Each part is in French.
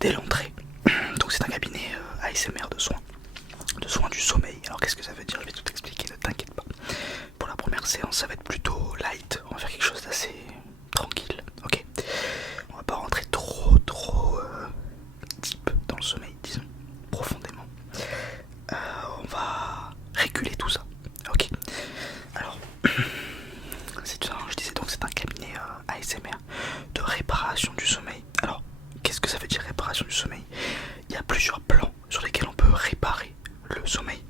dès l'entrée. Donc c'est un cabinet ASMR de soins du sommeil. Alors qu'est-ce que ça veut dire? Je vais tout expliquer, ne t'inquiète pas. Pour la première séance, ça va être plutôt light. On va faire quelque chose d'assez tranquille, ok? On va pas rentrer trop deep dans le sommeil, disons, profondément. On va réguler tout ça, ok? Alors, je disais donc c'est un cabinet ASMR de réparation du sommeil. Alors, qu'est-ce que ça veut dire réparation du sommeil? Il y a plusieurs plans sur lesquels on peut réparer le sommeil.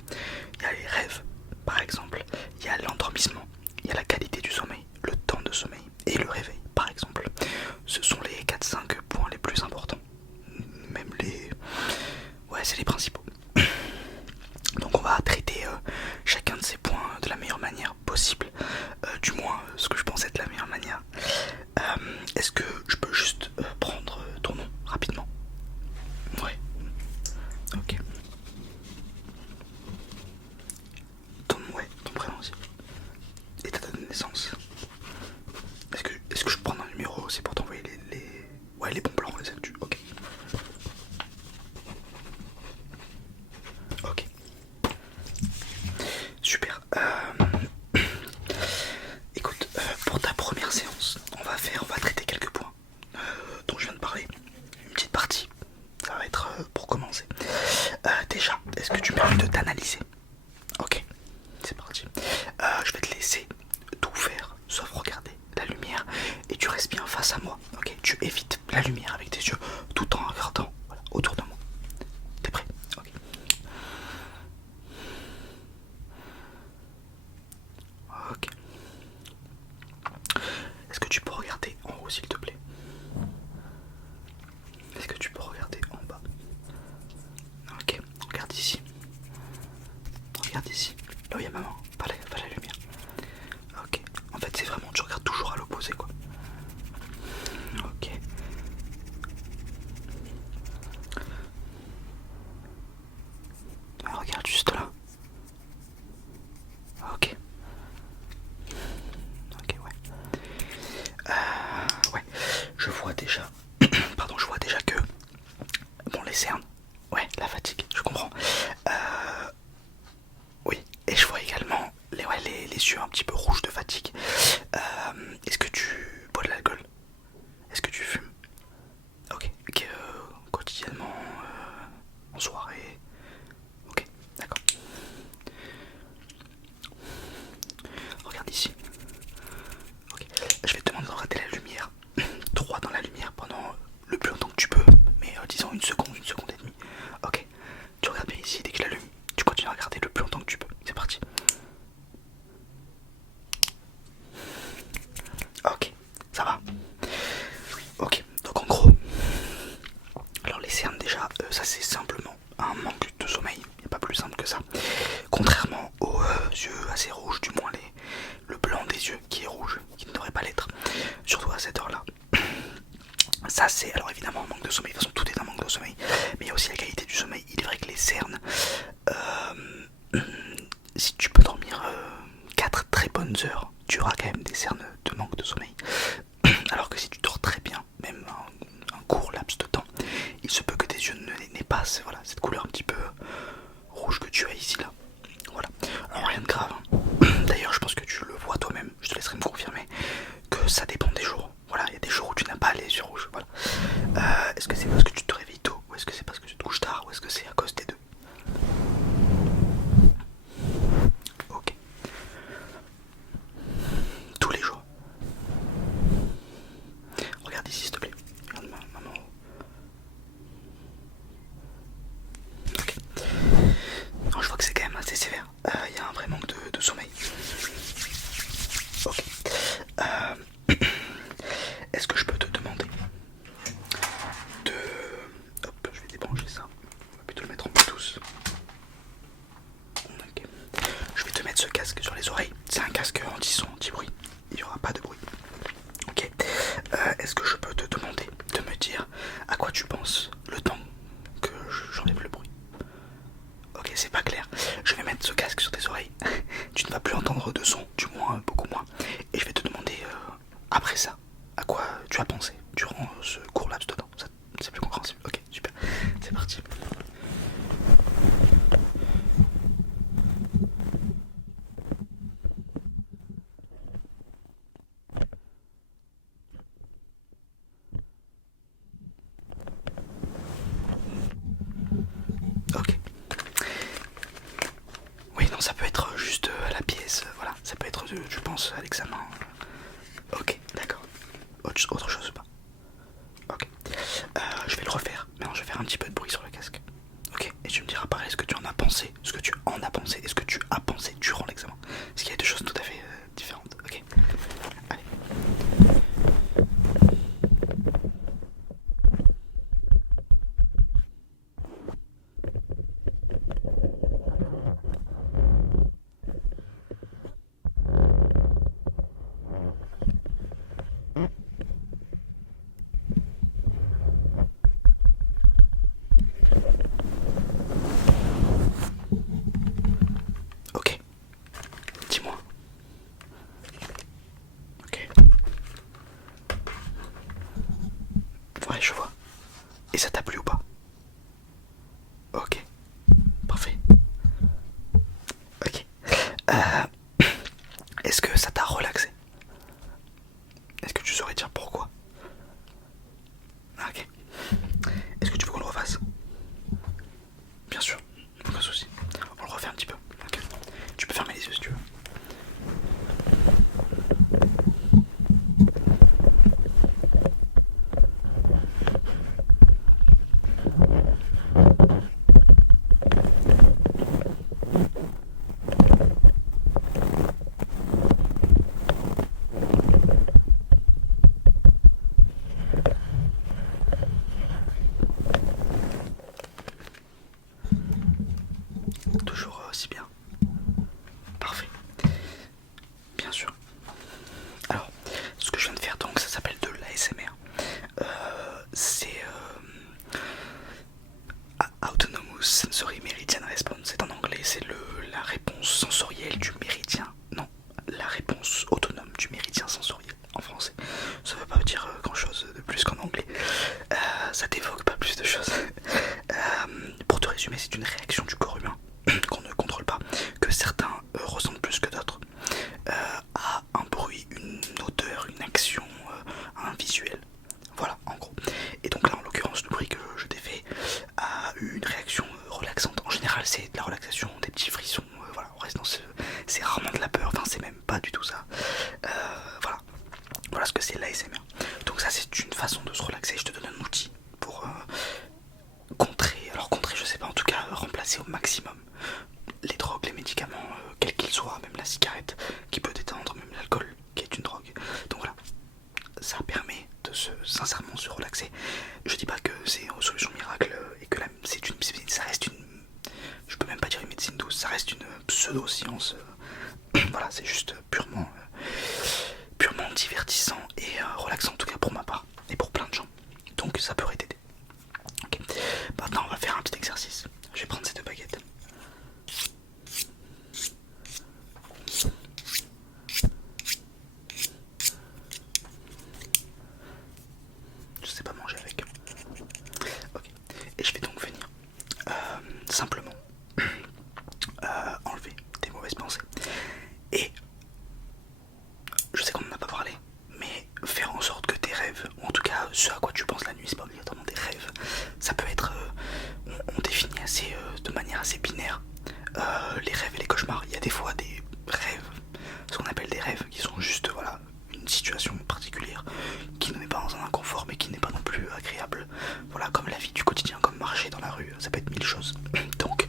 Il y a les rêves, par exemple, il y a l'endormissement, il y a la qualité du sommeil, le temps de sommeil et le réveil, par exemple. Ce sont les 4-5 points les plus importants. Même les... Ouais, c'est les principaux. Donc on va traiter chacun de ces points de la meilleure manière possible. Du moins, ce que je pense être la meilleure manière. Est-ce que je peux juste prendre ton nom rapidement? Ouais. Ok. Ton prénom aussi. Et ta date de naissance. Est-ce que je peux prendre un numéro aussi pour t'envoyer Ouais, les bons plans, les actus. Ok. Ok. Super. Écoute, pour ta première séance, on va traiter quelques points dont je viens de parler. Une petite partie. Ça va être pour commencer. Déjà, est-ce que tu me permets de t'analyser? Ok, c'est parti. Je vais te laisser tout faire, sauf regarder la lumière, et tu restes bien face à moi. Ok, tu évites la lumière avec tes yeux, tout en regardant autour de moi. T'es prêt? Ok. Ok. Est-ce que tu peux regarder en haut, s'il te plaît? Est-ce que tu peux regarder en bas? Ok, regarde ici. Regarde ici, là où il y a maman, pas la lumière. Ok, en fait c'est vraiment, tu regardes toujours à l'opposé quoi. Ok. Regarde juste là. Ok. Ok, ouais. Ouais, je vois déjà. Pardon, je vois déjà que. Bon, les cernes. Ouais, la fatigue, je comprends. Oui, et je vois également les yeux un petit peu rouges de fatigue. Est-ce que tu bois de l'alcool? Est-ce que tu fumes? Ok, quotidiennement, en soirée. Ok, d'accord. Regarde ici. Ok, je vais te demander de regarder la lumière. Droit dans la lumière pendant le plus longtemps que tu peux. Mais disons une seconde et demie. Ok, tu regardes bien ici, dès que l'allume, tu continues à regarder le plus longtemps que tu peux. C'est parti. Ok, ça va. Ok, donc en gros, alors les cernes déjà, ça c'est simplement un manque de sommeil, il n'y a pas plus simple que ça. Contrairement aux yeux assez rouges, du moins le blanc des yeux qui est rouge, qui ne devrait pas l'être, surtout à cette heure-là. Ça c'est alors évidemment un manque de sommeil, de toute façon tout est un manque de sommeil, mais il y a aussi la qualité du sommeil. Il est vrai que les cernes, si tu peux dormir 4 très bonnes heures, tu auras quand même des cernes de manque de sommeil. Alors que si tu dors très bien, même un court laps de temps, il se peut que tes yeux n'aient pas voilà, cette couleur un petit peu rouge que tu as ici là. Voilà, alors rien de grave, hein. D'ailleurs je pense que tu le vois toi-même, je te laisserai me confirmer que ça dépend des jours. Voilà, il y a des jours où tu n'as pas les yeux rouges. Voilà. Est-ce que c'est parce que tu te réveilles tôt, ou est-ce que c'est parce que tu te couches tard, ou est-ce que c'est à cause des deux? Ok. Tous les jours. Regarde ici s'il te plaît. Regarde maman. Ok. Non, je vois que c'est quand même assez sévère. Il y a un vrai manque de sommeil. Ok. Est-ce que je peux te demander de... Hop, je vais débrancher ça. On va plutôt le mettre en Bluetooth. Ok. Je vais te mettre ce casque sur les oreilles. C'est un casque anti-son, anti-bruit. Il n'y aura pas de bruit. Ok. Est-ce que je peux te demander de me dire à quoi tu penses le temps que j'enlève le bruit? Ok, c'est pas clair. Je vais mettre ce casque sur tes oreilles. Tu ne vas plus entendre de son, du moins beaucoup moins. Et je vais te demander après ça à quoi tu as pensé durant ce court laps de temps. C'est plus compréhensible. Ok, super. Ok. Oui, non, ça peut être juste à la pièce, voilà. Ça peut être, je pense, à l'examen. Ok, d'accord. Autre chose ou pas? Ok. Je vais le refaire. Maintenant, je vais faire un petit peu de bruit sur le casque. Ok, et tu me diras pareil ce que tu en as pensé, ce que tu en as pensé et ce que tu as pensé durant l'examen. Parce qu'il y a deux choses tout à fait différentes. Ok. Allez. Ok. Dis-moi. Ok. Ouais, je vois. Et ça t'a plu ou pas? Ok. Parfait. Ok. Est-ce que ça t'a relaxé? Est-ce que tu saurais dire pourquoi? Ok. Est-ce que tu veux qu'on le refasse? Bien sûr, aucun souci. On le refait un petit peu. Ok. Tu peux fermer les yeux si tu veux. Toujours aussi bien. Parfait. Bien sûr. Alors, ce que je viens de faire donc, ça s'appelle de l'ASMR. C'est Autonomous Sensory Meridian Response. C'est en anglais, c'est la réponse sensorielle du méridien. Non, la réponse autonome du méridien sensoriel en français. Ça veut pas dire grand chose de plus qu'en anglais. Ça t'évoque pas plus de choses. Pour te résumer, c'est une réaction du corps humain qu'on ne contrôle pas, que certains ressentent plus que d'autres, à un bruit, une odeur, une action, un visuel. Voilà, en gros. Et donc là, en l'occurrence, le bruit que je t'ai fait a eu une réaction relaxante. En général, c'est de la relaxation, des petits frissons. Voilà, on reste dans ce. C'est rarement de la peur, enfin, c'est même pas du tout ça. Voilà. Voilà ce que c'est l'ASMR. Donc, ça, c'est une façon de se relaxer. Je te donne un outil pour contrer, je sais pas, en tout cas, remplacer au maximum les drogues, les médicaments, quels qu'ils soient, même la cigarette qui peut détendre, même l'alcool qui est une drogue. Donc voilà, ça permet de sincèrement se relaxer. Je dis pas que c'est une solution miracle et que ça reste une, je peux même pas dire une médecine douce, ça reste une pseudo-science. Voilà, c'est juste purement divertissant et relaxant, en tout cas pour ma part et pour plein de gens. Donc ça pourrait t'aider. Ok. Maintenant on va faire un petit exercice. Je vais prendre ces deux baguettes. Je sais pas manger avec. Ok. Et je vais donc venir simplement enlever tes mauvaises pensées. Et je sais qu'on n'en a pas parlé, mais faire en sorte que tes rêves, ou en tout cas ce à quoi tu penses la nuit, c'est pas obligatoirement des rêves. Ça peut être, on définit de manière assez binaire les rêves et les cauchemars. Il y a des fois des rêves, ce qu'on appelle des rêves, qui sont juste voilà une situation particulière qui ne met pas dans un inconfort mais qui n'est pas non plus agréable. Voilà, comme la vie du quotidien, comme marcher dans la rue, ça peut être mille choses. Donc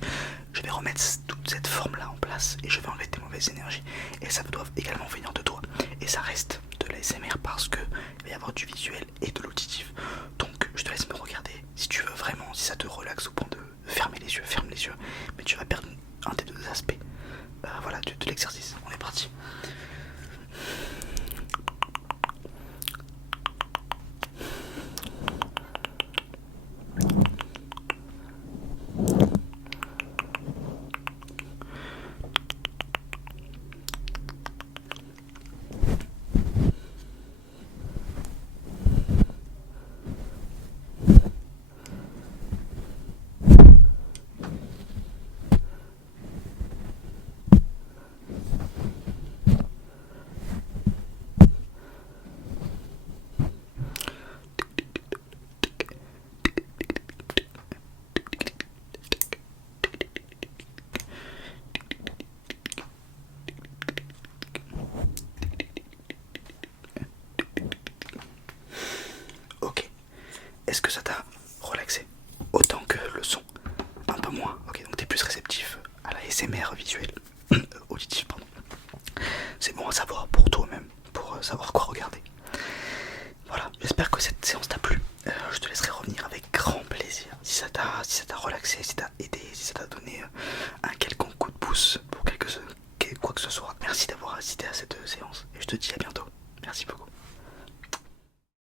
je vais remettre toute cette forme là en place et je vais enlever tes mauvaises énergies. Et ça doit également venir de toi. Et ça reste de l'ASMR parce que il va y avoir du visuel et de l'auditif. Donc je te laisse me regarder si tu veux vraiment, si ça te relaxe au point de fermer les yeux, ferme les yeux. Mais tu vas perdre un des deux aspects voilà, de l'exercice. On est parti. est-ce que ça t'a relaxé autant que le son? Un peu moins, ok, donc t'es plus réceptif à la SMR visuelle, auditif, pardon. C'est bon à savoir pour toi-même, pour savoir quoi regarder. Voilà, j'espère que cette séance t'a plu. Je te laisserai revenir avec grand plaisir. Si ça t'a relaxé, si ça t'a aidé, si ça t'a donné un quelconque coup de pouce pour quoi que ce soit. Merci d'avoir assisté à cette séance et je te dis à bientôt.